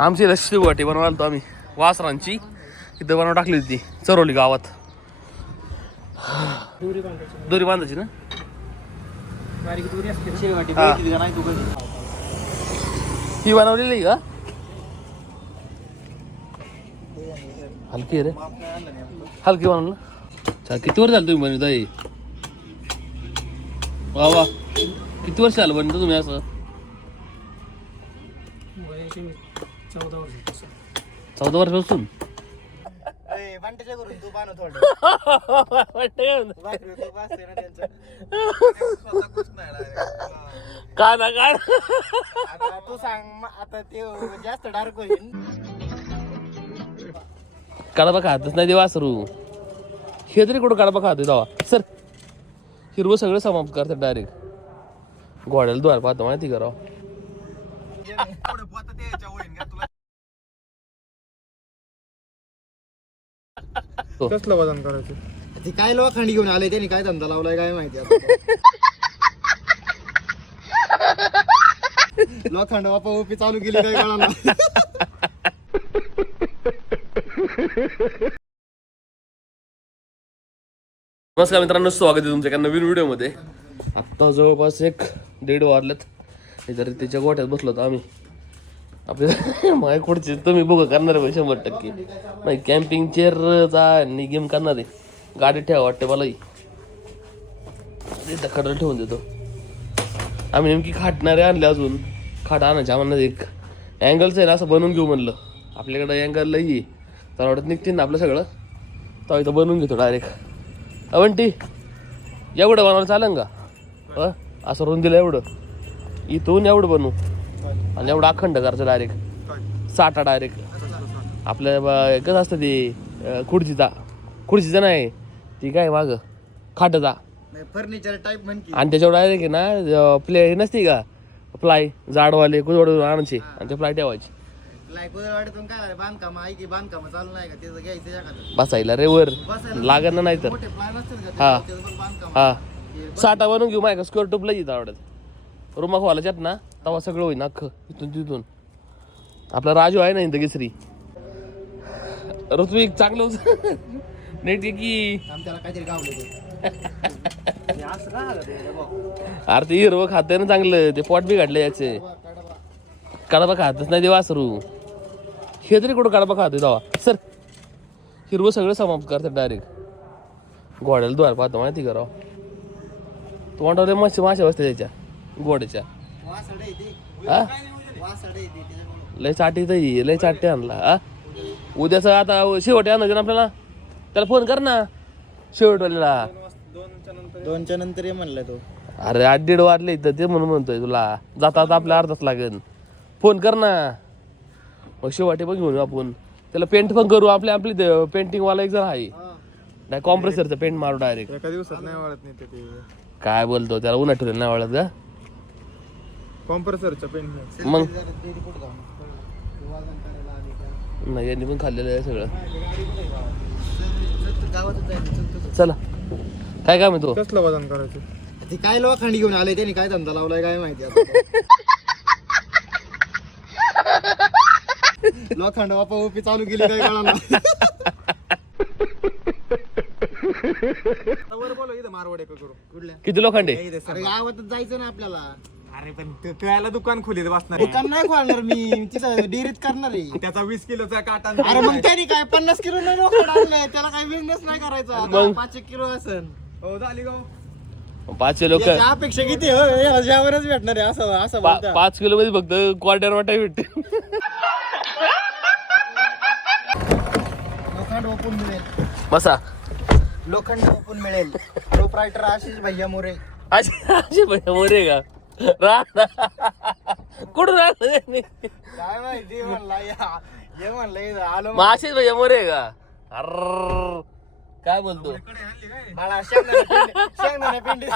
आमची लस्सी वाटी बनवायला तो आम्ही. वासरांची. इथं बनवून टाकली होती चरवली गावात. दोरी बांधायची ना? हा. ही बनवलेली आहे का? हलकी आहे रे. हलकी बनवलं अच्छा किती वर्ष झालं तुम्ही बनवता हे वा वा. किती वर्ष झालं बनवता तुम्ही असं? चौदा वर्ष. चौदा वर्षापासून? ए, बंटेच्या घरून तू बांध थोडं का भाकरी तो वाजते ना त्यांचं. direct. ना काय आता तू सांग म- आता ते जास्त डार्क होईल. कडबा खातच नाही ते वासरू हे तरी कुठं कडबा खातोय दवा. सर हिरवं सगळं समाप्त करतात डायरेक्ट घोड्याला द्वार पाहतो माहिती करावं थोडं पोतं ते याच्या होईन का तुला कसलं वजन करायचं? ती काय लोखंडी घेऊन आले त्यांनी काय धंदा लावलाय काय माहिती आता. लोखंड बापा ओपी चालू केली काय कळालं नमस्कार मित्रांनो स्वागत आहे तुमच्या एका नवीन व्हिडिओमध्ये. आत्ता जवळपास एक दीड वाजलेत. त्याच्या गोठ्यात बसलो होतो आम्ही. आपल्या माय खुडचे तुम्ही बघू करणार आहे शंभर टक्के. नाही कॅम्पिंग चेअरचा आणि गेम करणार आहे. गाडी ठेवा वाटते मलाही तिथं खडर ठेवून देतो. आम्ही नेमकी खाटणारे आणले अजून. खाट आणायच्या आम्हाला एक. अँगलचं आहे ना असं बनवून घेऊ म्हणलं. आपल्याकडं अँगल लई आहे. तर वाटत निघते ना आपलं सगळं. तो इथं बनवून घेतो डायरेक्ट अवंटी एवढं बनवायला चालेल का? असं असं दिलं एवढं. इथून एवढं बनवू. आणि एवढं अखंड करायचं डायरेक्ट साठा डायरेक्ट आपल्या कसं असतं ते खुर्चीचा. खुर्चीचा नाही ती काय माग? खाटचा. फर्निचर टाईप म्हण की. आणि त्याच्यावर डायरेक्ट आहे ना प्ले हे नसते का? प्लाय जाडवाले कुदवड आणायचे. आणि ते प्लाय ठेवायचे. बसायला रे वर. लागत ना नाही तर हा. हा. साठा बनवून घेऊ माय का? स्क्वेअर टूपला येतं आवडत. रुमा खोलाच्यात ना? तेव्हा सगळं होईन अख्खं. इथून तिथून. आपला राजू आहे ना इंदकेसरी ऋत्विक चांगलं होतं. नीट आहे की. काहीतरी. अरे ते हिरवं खातंय ना चांगलं. ते पोट बी काढले याचे. कडबा खातच नाही ते वासरू. हे तरी कुठं कडबा खातोय तेव्हा सर. हिरवं सगळं समाप्त करतात डायरेक्ट घोड्याला द्वार पाहतो माहिती करावं तोंडावर मासे मासे बसते त्याच्या घोड्याच्या. आहे. हा. लय चाटी तर ही, लय चाटे आणला हा? उद्याचं आता शेवटी आणायचं ना आपल्याला. त्याला फोन कर ना शेवटवाल्याला दोनच्या नंतर ये म्हणलं तो. अरे आठ दीड वाजले तर ते म्हणून म्हणतोय तुला. जाता जाता आपल्या अर्धाच लागेल. फोन कर ना. मग शेवटी पण घेऊन आपण. त्याला पेंट पण करू आपल्या आपली पेंटिंग वाला एक जण आहे. नाही कॉम्प्रेसरचं पेंट मारू डायरेक्ट एका दिवसात नाही वाढत नाही ते. काय बोलतो त्याला उन्हा ठेवलं नाही आवडत का कॉम्प्रेसरचं पेंट मग? नाही यांनी पण खाल्लेलं आहे सगळं. चल, काय काम आहे तो? कसलं वजन करायचं? ते काय लोखंडी घेऊन आले त्यांनी? काय धंदा लावलाय काय माहिती आता. लोखंड बापा ओपी चालू केली काय कळालं वर बोलो इथं मारवाड करू. कुठल्या? किती लोखंडे? अरे गावातच जायचं ना आपल्याला. अरे पण त्याला दुकान खोलीत बसणार दुकान नाही खोलणार मी तिथं डेअरीत करणार आहे. त्याचा वीस किलोचा काटा अरे मग त्यांनी काय पन्नास किलो नाही आणलंय? त्याला काय बिझनेस नाही करायचा. आता पाच एक किलो असेल हो झाली गाव पाचशे लोक अपेक्षा किती हो याला भेटणार आहे असं असं बोलता. पाच किलो मध्ये फक्त क्वार्टर वाटा भेटते. लोखंड ओपून मिळेल. बसा. लोखंड ओपून मिळेल. प्रोप्रायटर आशिष भैया मोरे अशी भैया मोरे का? राहता कुठं राहता त्यांनी काय माहिती म्हणला या हे म्हणलं आलो भैया मोरे का? अर्र काय बोलतो? मला शेंगदाणे पिंडी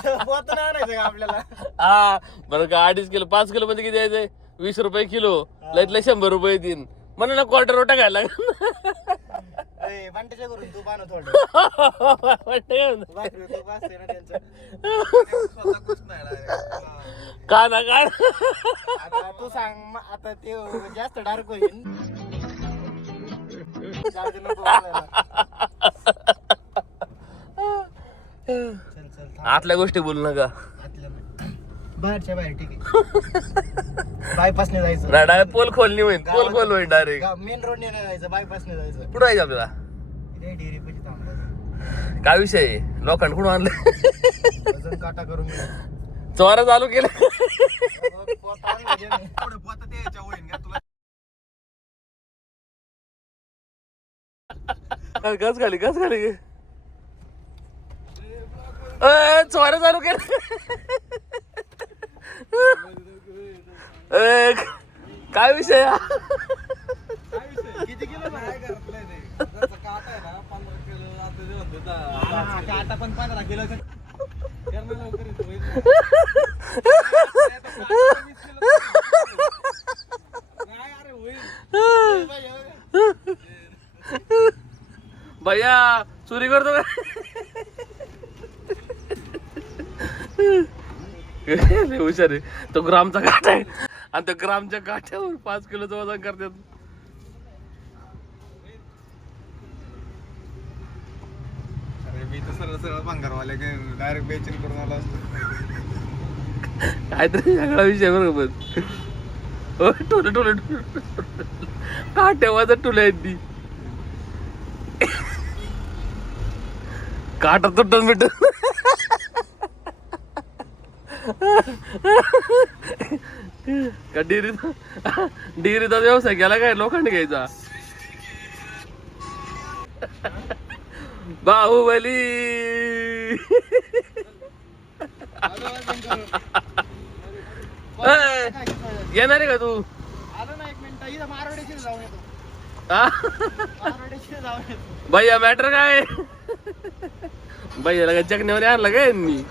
आणायचं का आपल्याला? हा बरं का अडीच किलो पाच किलो मध्ये किती द्यायचंय? वीस रुपये किलो. लय शंभर रुपये येतील मला ना क्वार्टर रोटा खायला लागेल. घरून तू थोडं? भाकरी ना त्यांचं. का ना काय आता तू सांग म- आता ते जास्त डार्क होईल जाऊ दे नको बोलायला. चल चल थांब. आतल्या गोष्टी बोलू नका आतल्या. बाहेरच्या बाहेर ठीक आहे बायपासने जायचं. नाही डायरेक्ट पोल खोलनी होईल. पोल खोल होईल डायरेक्ट मेन रोडने नाही जायचं बायपासने जायचं. कुठं आहे आपल्याला? डेअरी पैसे काय विषय आहे? लोखंड कुठून आणलं? वजन काटा करून घे. चोरा चालू केलं. मग पोत आणलं जे नाही. पुढे पोतं ते याच्या होईन का तुला गस खाली गस खाली. अय, चोऱ्या चालू केलं. काय विषय हा? किती किलो काय करतलंय ते? त्याचा काटा आहे ना, 15 किलो आता जे म्हणतो दा- काटा पण पंधरा. भैया चोरी करतो का हुशार आहे तो ग्रामचा काठ आहे आणि त्या ग्रामच्या काठ्यावर पाच किलोचं वजन करतात. अरे मी तर सरळ सरळ भंगारवाले डायरेक्ट बेचिंग करून आलो असतो. काहीतरी सगळा विषय बरोबर टोले टोले काट्यावाचा टोले आहेत ती. काटा तुटून भेट का डिरीचा डिरीचा व्यवसाय केला काय लोखंड घ्यायचा? बाहुबली! येणार आहे का तू? भैया मॅटर काय? भैयाला काय चकण्यावर आणला काय यांनी?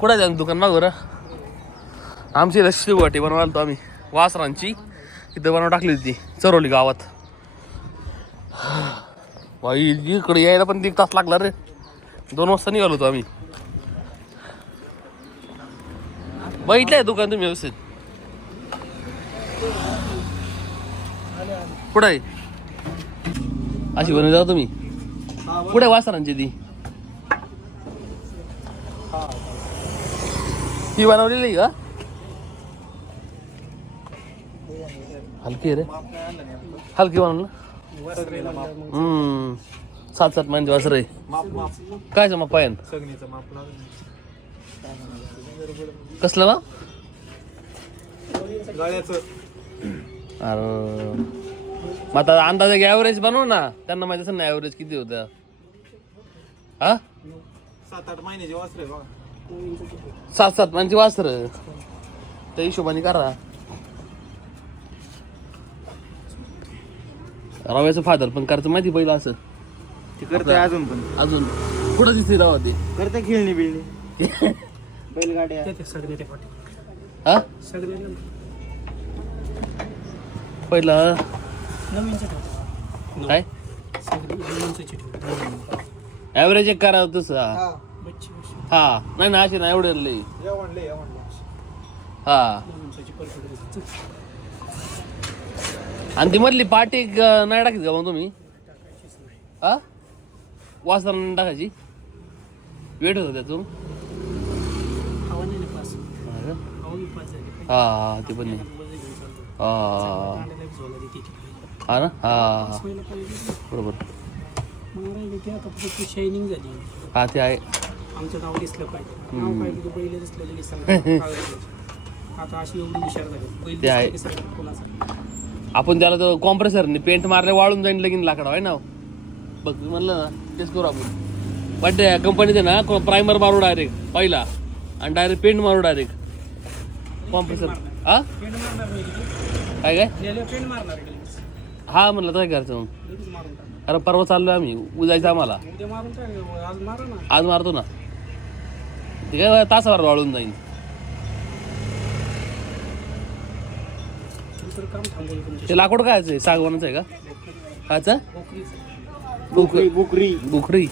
कुठं जाऊ दुकान? माग बरं. आमची लक्ष्मी वाटी बनवायला आलतो आम्ही. वासरांची. इथं बनवून टाकली होती चरवली गावात. बाई इकडे यायला पण एक तास लागला रे. दोन वाजता निघालो होतो आम्ही. बघितलंय दुकान तुम्ही व्यवस्थित. कुठं आहे? अशी बनवून जा तुम्ही. कुठे वासरांची ती? ती बनवलेली का हलकी रे. हलकी बनवलं हम्म. सात सात महिने वासर आहे. माप काय मग पायन कसलं ना अरे. मग आता अंदाज एक ॲव्हरेज बनव ना. त्यांना माहिती असेल ना ॲव्हरेज किती होत्या. हा? सात आठ महिन्याची वासरे बघा. सात सात म्हणजे वासर त्या हिशोबाने करा. रव्याचं फादर पण करायचं माहिती पहिलं असं? ते करतोय अजून पण. अजून. कुठं दिसते रवा ते? करते खेळणी बिळणी. बैलगाड्या. ते सगळे ते पाठी. हा? सगळे पहिलं? नवीनचे ठेवतो काय? सगळे नवीनचे ठेवतो ॲव्हरेज एक करा तसं. हा. बच्ची. हा. नाही ना असे ना एवढे लई हा. आणि ती मधली पाटी ग- नाही टाकीत का मग तुम्ही? हा? नाही टाकायची? वेट होतं त्यातून? नाही हा ते पण नाही. हा. हा ना? हा बरोबर. हा ते आहे. आमचं नाव दिसलं पाहिजे. नाव पाहिजे की बैल दिसलं लगेच सांगा आता अशी एवढी विचार झाली. बैल ते आहे. दिसलं की सगळं कोणाचा? आपण त्याला तो कॉम्प्रेसरने पेंट मारले वाळून जाईन लगीन लाकडा आहे ना? बघ मी म्हणलं ना तेच करू आपण. पण त्या कंपनीचे ना प्रायमर मारू डायरेक्ट पहिला. आणि डायरेक्ट पेंट मारू डायरेक्ट कॉम्प्रेसर हा? पेंट मारणार नाही तिथे काय काय? गेल्यावर पेंट मारणार आहे लगेच. हा म्हणलं तर काय करायचं मग. लगेच मारून टाक. अरे परवा चाललोय आम्ही उद्या जायचं आम्हाला. उद्या मारून टाक आज मारा ना. आज मारतो ना. ते काय तासावर वाळून तुमच्या ते लाकूड काय आहे सागवानाचं आहे का? कायचं बुकरी बुकरी.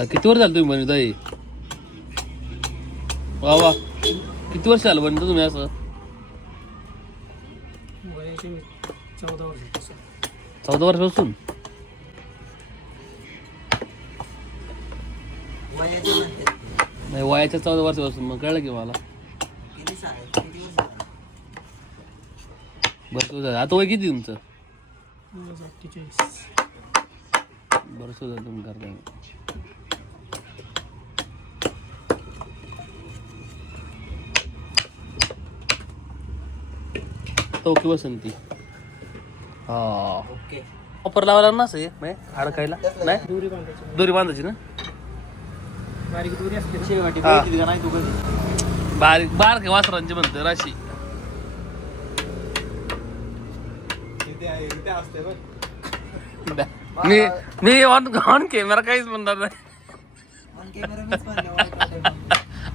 किती वर्ष झालं तुम्ही बनवत आहे वा वा. किती वर्ष झालं बनवतो तुम्ही असं? चौदा वर्षापासून चौदा वर्षापासून. नाही वयाच्या चौदा वर्षापासून मग कळलं की मला. बरं झालं. आता वय किती तुमचं? वयाचं अठ्ठेचाळीस बरं सुद्धा तुम्ही करताय ओके बसंती. हा. ओके. ऑफर लावायला ना असं नाही अडकायला नाही? दोरी बांधायची दोरी बांधायची ना? बारीक दोरी असते ना. शेवटी हा. बघितली का नाही तू कधी? बारीक बारक वासरांची म्हणते राशी. इथे आहे इथे असते बघ. मी मी ऑन ऑन कॅमेरा काहीच म्हणणार नाही.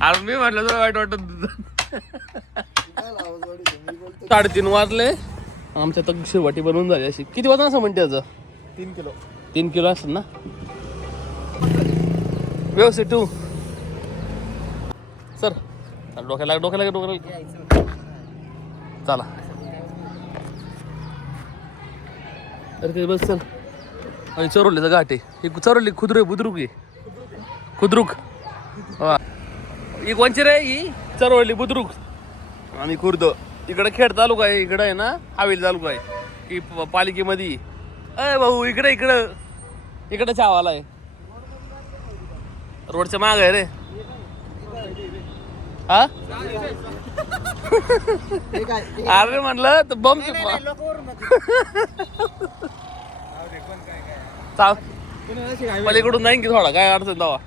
अरे मी म्हटलं तुला वाईट वाटत होतं. साडेतीन वाजले. आमच्या तर शेवटी बनवून झाली अशी. किती वाजता असं म्हणते याचं? तीन किलो. तीन किलो असेल ना? व्यवस्थित ठेवू. सर डोक्याला डोक्याला डोक्याला चला. अरे बस चल. आणि चरोलीचं घाट आहे. ही चरोली खुद्रू आहे बुद्रुक आहे. खुद्रुक. हा. ही कोणची रे ही? चरोली बुद्रुक. आणि खुर्द. इकडे खेड तालुका आहे इकडे आहे ना हवेली तालुका आहे. प- पालिकेमध्ये. अय भाऊ इकडे इकडं. इकडे चावाला आहे. रोडच्या माग आहे रे. हा? अरे म्हणलं तर बम पलीकडून जाईन की थोडा काय अडचण दवा